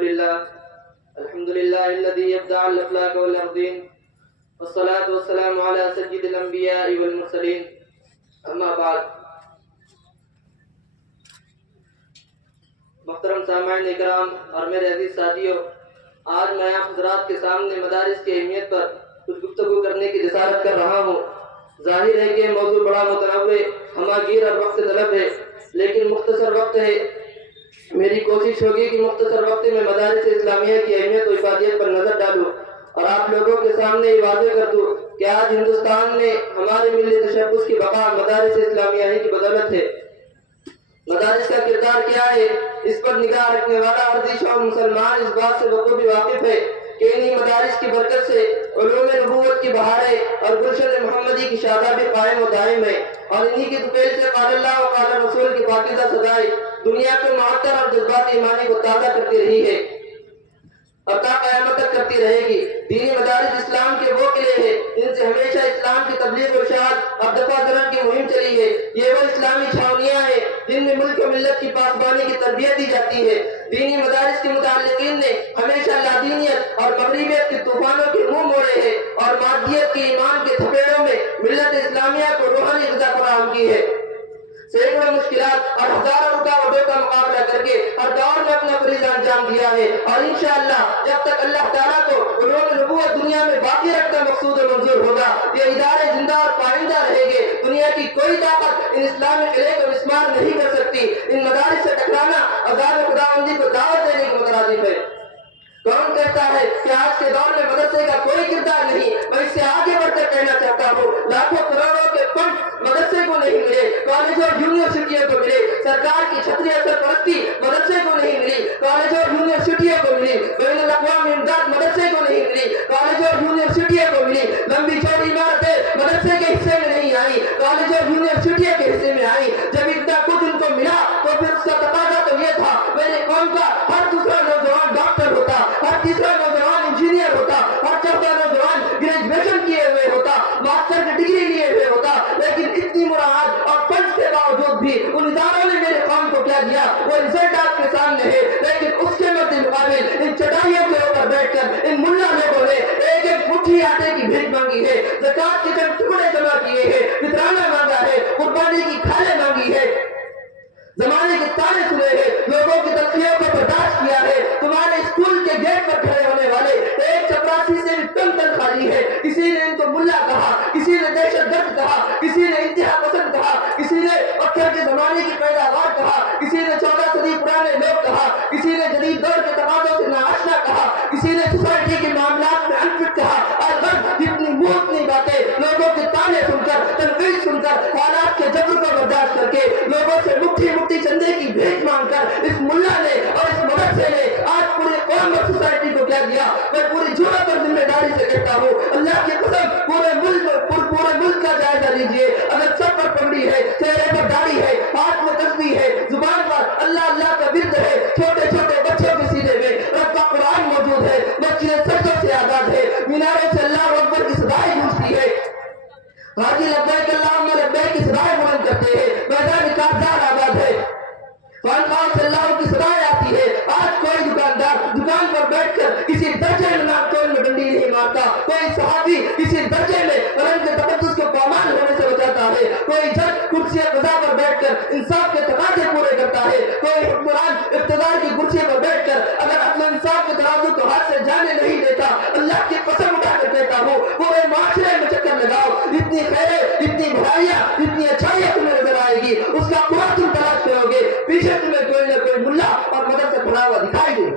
الحمد لله الذي يبدع الأخلاق والأرضين والصلاة والسلام على سيد الأنبياء والمرسلين أما بعد. محترم سامعین اکرام اور میرے عزیز ساتھیوں، آج میں آپ حضرات کے سامنے مدارس کی اہمیت پر کچھ گفتگو کرنے کی جسارت کر رہا ہوں. ظاہر ہے کہ موضوع بڑا متنوع، ہماگیر اور وقت طلب ہے، لیکن مختصر وقت ہے. میری کوشش ہوگی کہ مختصر وقت میں مدارس اسلامیہ کی اہمیت و افادیت پر نظر ڈالوں اور آپ لوگوں کے سامنے یہ واضح کر دوں کہ آج ہندوستان میں ہمارے ملی تشخص کی بقا مدارس اسلامیہ ہی کی بدولت ہے. مدارس کا کردار کیا ہے، اس پر نگاہ رکھنے والا ورزش اور مسلمان اس بات سے بخوبی واقف ہے کہ انہی مدارس کی برکت سے علوم نبوت کی بہاریں اور گلشن محمدی کی شادابی قائم و دائم ہے، اور انہی کی طفیل سے قال اللہ و قال رسول کی پاکیزہ صدائے دنیا کے معطر اور جذبات ایمانی کو تازہ کرتی رہی ہے اور تا قیامت تک کرتی رہے گی. دینی مدارس اسلام کے وہ قلعے ہیں جن سے ہمیشہ اسلام کی تبلیغ و اشاعت اور دفع ضرر کی مہم چلی ہے. یہ وہ اسلامی چھاونیاں ہیں جن میں ملک و ملت کی پاسبانی کی تربیت دی جاتی ہے. دینی مدارس کے متعلقین نے ہمیشہ لادینیت اور مغربیت کے طوفانوں کے منہ موڑے ہیں اور مادیت کے ایمان کے تھپیڑوں میں ملت اسلامیہ کو روحانی غذا فراہم کی ہے. سینکڑوں مشکلات اور ہزاروں رکاوٹوں کا مقابلہ کر کے ہر دور میں اپنا فریضہ انجام دیا ہے، اور انشاءاللہ جب تک اللہ تعالیٰ کو علوم نبوت دنیا میں باقی رکھنا مقصود و منظور ہوگا، یہ ادارے زندہ اور پائندہ رہے گے. دنیا کی کوئی طاقت ان اسلامی قلعے کو مسمار نہیں کر سکتی. ان مدارس سے ٹکرانا عذاب خداوندی کو دعوت دینے کے مترادف ہے. کون کہتا ہے کہ آج کے دور میں مدرسے کا کوئی کردار نہیں؟ میں اس سے آگے بڑھ کر کہنا چاہتا ہوں، لاکھوں کروڑوں کے فنڈ مدرسے کو نہیں ملے، کالج اور یونیورسٹیوں کو ملے. سرکار کی چھتری اثر پرستی مدرسے کو نہیں ملی، کالج اور یونیورسٹیوں کو ملی. بین الاقوامی امداد مدرسے کو نہیں ملی، کالج اور یونیورسٹیوں کو ملی. لمبی چوڑی عمارتیں مدرسے کے حصے میں نہیں آئی، کالج اور یونیورسٹیوں کے حصے میں آئی. جب اتنا کچھ ان کو ملا تو پھر اس کا تقاضا تو یہ تھا میری قوم کا ہر دوسرا نوجوان ڈاکٹر ہوتا، ہر تیسرا نوجوان انجینئر ہوتا، ہر چوتھا نوجوان گریجویشن کیے ہوئے ہوتا، ماسٹر کی ڈگری لیے ہوئے ہوتا. لیکن اتنی مراعات اور فنڈز کے باوجود بھی ان اداروں نے میرے قوم کو کیا دیا، وہ رزلٹ آپ کے سامنے ہے. لیکن اس کے مد مقابل ان چٹائیوں کے اوپر بیٹھ کر ان ملا لوگوں نے ایک ایک مٹھی آٹے کی بھیک مانگی ہے، زکات کے چند ٹکڑے جمع کیے ہیں، فطرانہ مانگا ہے، قربانی کی کھالیں مانگی ہے، زمانے کے تانے سنے ہیں، لوگوں کی تلخیوں کو برداشت کیا ہے. تمہارے اسکول کے گیٹ پر کھڑے ہونے والے ایک چپراسی سے بھی کم تنخواہی ہے. کسی نے ان کو ملا کہا، کسی نے دہشت گرد کہا، کسی نے انتہا پسند کہا، کسی نے پتھر کے زمانے کی پیداوار کہا، کسی نے 14 صدی پرانے لوگ کہا، کسی نے جدید دور کے تقاضوں سے ناآشنا کہا، کسی نے سوسائٹی کے معاملات میں انفٹ کہا. البتہ اتنی موتنی باتیں لوگوں کے تانے سن کر، تنقید سن کر، حالات کے جبر کو برداشت کر کے، لوگوں سے مٹھی مٹھی چندے کی بھیک مانگ کر اس ملا نے اور اس مدرسے نے آج پورے قوم اور سوسائٹی کو کیا دیا. میں پوری جرأت اور ذمہ داری سے کہتا ہوں، اللہ کی قسم پورے ملک کا جائزہ لیجئے. اگر سب پر پگڑی ہے، چہرے پر داڑھی ہے، ہاتھ میں تسبیح ہے، زبان پر اللہ اللہ کا ورد ہے، چھوٹے چھوٹے بچوں کے سینے میں رب کا قرآن موجود ہے، مسجد سجدوں سے آزاد ہے، میناروں سے اللہ اکبر کی صدائیں گونجتی ہے، حاجی لبیک اللہم لبیک کی صدائیں بلند کرتے ہیں، میدان کارزار آباد ہے، خانقاہ سے اللہ کی صدائیں آتی ہے. آج کوئی دکاندار دکان پر بیٹھ کر کسی درجے میں نام تول میں ڈنڈی نہیں مارتا، کوئی صحافی کسی درجے میں رنگ کے تقدس کو پامال ہونے سے بچاتا ہے، کوئی جج کرسی قضا پر بیٹھ کر انصاف کے تقاضے پورے کرتا ہے، کوئی حکمران اقتدار کی کرسی پر بیٹھ کر اگر عدل و انصاف کے ترازو کو ہاتھ سے جانے نہیں دیتا. اللہ کی قسم اٹھا کر کہتا ہوں، پورے معاشرے میں چکر لگاؤ، جتنی خیریں، جتنی بھلائیاں، جتنی اچھائیاں تمہیں نظر آئے گی، اس کا پورا تم تلاش کرو گے، پیچھے تمہیں کوئی نہ کوئی ملا اور مدرسہ کھڑا ہوا دکھائی دے.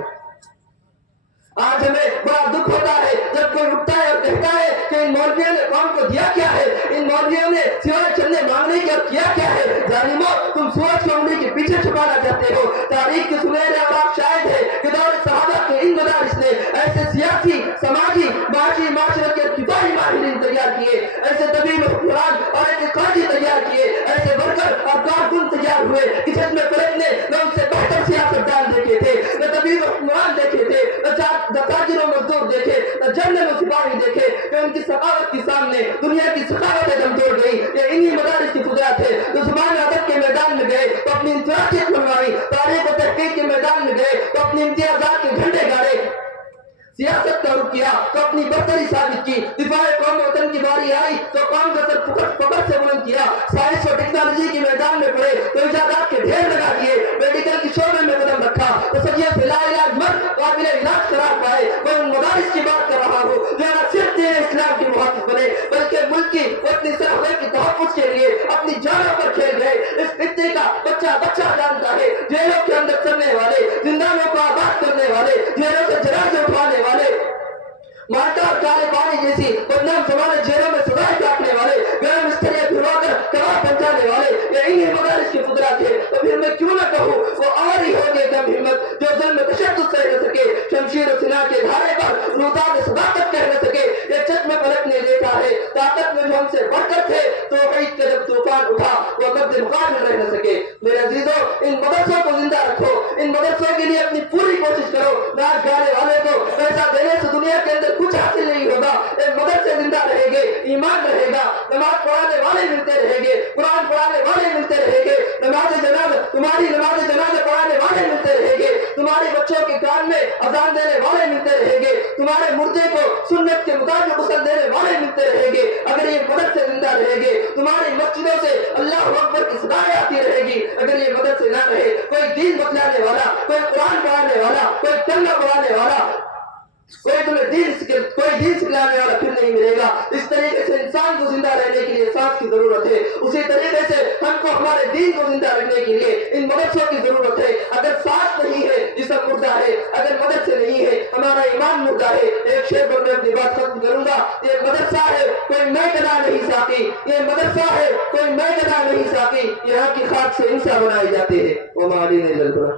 آج ہمیں بڑا دکھ ہوتا ہے جب کوئی اٹھتا ہے اور کہتا ہے کہ ان مولویوں نے قوم کو دیا کیا ہے، ان مولویوں نے سوائے چندے مانگنے کے اور کیا کیا ہے. ظالموں، تم سورج کو انگلی کے پیچھے چھپانا چاہتے ہو. تاریخ کے سنہرے اوراق شاہد ہے کہ دور صحابہ کے ان مدارس نے ایسے سیاسی، سماجی، معاشی، معاشرت کے ابتدائی ماہرین تیار کیے، ایسے طبیب حکمران اور ایسے قاضی تیار کیے، ایسے ورکر اور کارکن تیار ہوئے کہ جس میں پلٹ نے نہ ان سے بہتر سیاستدان دیکھے تھے، نہ طبیب حکمران دیکھے تھے، نہ تاجر و مزدور دیکھے، نہ جنرل و سپاہی دیکھے، کہ ان کی ثقافت کے سامنے دنیا کی ثقافت دم توڑ گئی. یہ انہی مدارس کی فضیلت ہے جو زبان ادب کے میدان میں گئے تو اپنی انفرادیت منوائی، تاریخ و تحقیق کے میدان میں میں گئے تو اپنی امتیازات کے جھنڈے گاڑے، سیاست کا رخ کیا تو اپنی برتری ثابت کی، دفاع قوم وطن کی باری آئی تو قوم کا سر فخر سے بلند کیا، سائنس اور ٹیکنالوجی کے میدان میں پڑے تو ایجادات کے ڈھیر لگا دیے، میڈیکل کی شعبے میں قدم رکھا تو صدیوں سے لا علاج مرد قابل علاج قرار پائے۔ میں ان مدارس کی بات کر رہا ہوں جو نہ صرف دین اسلام کے محافظ بنے بلکہ ملک کی اپنی سرحدوں کی تحفظ کے لیے اپنی جانوں پر کھیل گئے۔ اس خطے کا بچہ بچہ جانتا ہے، جیلوں کے اندر چلنے والے، زندانوں کو آباد کرنے والے، جیلوں سے جنازے اٹھانے والے، مارکا اور کالے پانی جیسی بدنام زمانے جیلوں میں سزائیں کاٹنے والے، گرم استریاں بھروا کر کباب پہنچانے والے، یہ انہی مدارس کے فقراء تھے۔ تو پھر میں کیوں نہ کہوں وہ اور ہی ہوگے کم ہمت جو ظلم تشدد سہ نہ سکے، شمشیر و سلاح کے دھارے پر روتاب صداقت کہہ نہ سکے، یہ چت میں پلٹ نے دیکھا ہے طاقت میں جو ہم سے بڑھ کر تھے، توحید کا جب طوفان اٹھا وہ قد مقابل رہ نہ سکے۔ میرے عزیزوں، ان مدرسوں کو زندہ رکھو، ان مدرسوں کے لیے اپنی پوری کوشش کرو۔ ناچ گانے والے کو پیسہ دینے سے دنیا کے اندر کچھ حاصل نہیں ہوگا، ایک مدرسے زندہ رہیں گے، ایمان رہے گا، نماز پڑھانے والے ملتے رہیں گے، قرآن پڑھانے والے ملتے رہیں گے، نماز جنازہ تمہاری نماز جنازہ پڑھانے والے ملتے رہیں گے، تمہارے بچوں کے کان میں اذان دینے والے ملتے رہیں گے، تمہارے مردے کو سنت کے مطابق غسل دینے والے ملتے رہیں گے۔ اگر یہ مدرسے زندہ رہیں گے تمہاری مسجدوں سے اللہ اکبر کی صدائیں آتی رہے گی۔ اگر یہ مدرسے نہ رہے، کوئی دین بتلانے والا، کوئی قرآن پڑھانے والا، کوئی کلمہ پڑھانے والا، کوئی تمہیں دین سکھلانے والا پھر نہیں ملے گا۔ اس طریقے سے انسان کو زندہ رہنے کے لیے سانس کی ضرورت ہے، اسی طریقے سے ہم کو ہمارے دین کو زندہ رکھنے کے لیے ان مدرسوں کی ضرورت ہے۔ اگر سانس نہیں ہے جسم مردہ ہے، اگر مدرسے نہیں ہے ہمارا ایمان مردہ ہے۔ ایک شعر پر میں اپنی بات ختم کروں گا، یہ مدرسہ ہے کوئی میں کدا نہیں ساقی، یہ مدرسہ ہے کوئی میں کدا نہیں ساقی، یہاں کی خاک سے انسان بنائے جاتے ہیں۔ وما علینا الا البلاغ۔